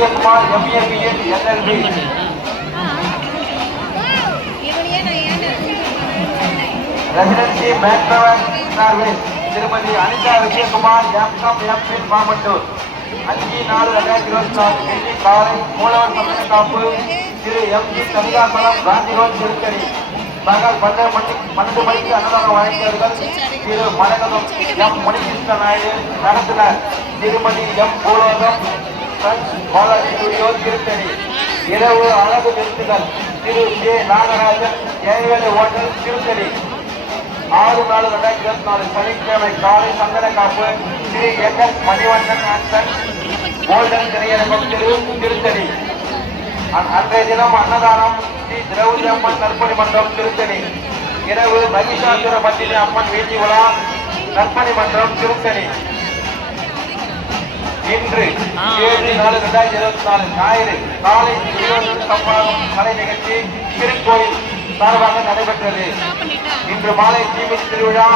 Vijayakumar MA BL NLP. Residency Bangalore service திருமதி Anitha Vijayakumar MCom MPhil Mamattur. 5/4/2024 வெள்ளி காலை மூலவர் சமய காப்பு திரு எம்ஜி கவிதாசலம் காந்தி ரோட் திருத்தணி. பகல் 12 மணிக்கு அன்னதானம் வழங்கியவர்கள் திரு மரகதம் எம் மணிகிருஷ்ண நாயுடு. நடத்தினர் திருமதி எம் பூலோகம் பாலாஜி ஸ்டுடியோ திருத்தணி. இரவு அழகு விருந்துகள் திரு ஜே நாகராஜன் ஏவேலி ஹோட்டல் திருத்தணி. 6/4/2024 சனிக்கிழமை காலை சந்தன காப்பு திரு எஸ் மணிவண்ணன் அண்ட் கோல்டன் திரையரங்கம் திருத்தணி. அன்றைய தினம் அன்னதானம் ஸ்ரீ திரௌபதி அம்மன் நற்பணி மன்றம் திருத்தணி. இரவு மகிஷாசுர பத்தினி அம்மன் வீதி உலா நற்பணி மன்றம் திருத்தணி. இன்று 7/4/2024 ஞாயிறு காலை சம்பாதம் கலை நிகழ்ச்சி திருக்கோயில் சார்பாக நடைபெற்றது. இன்று மாலை தீமிதி திருவிழா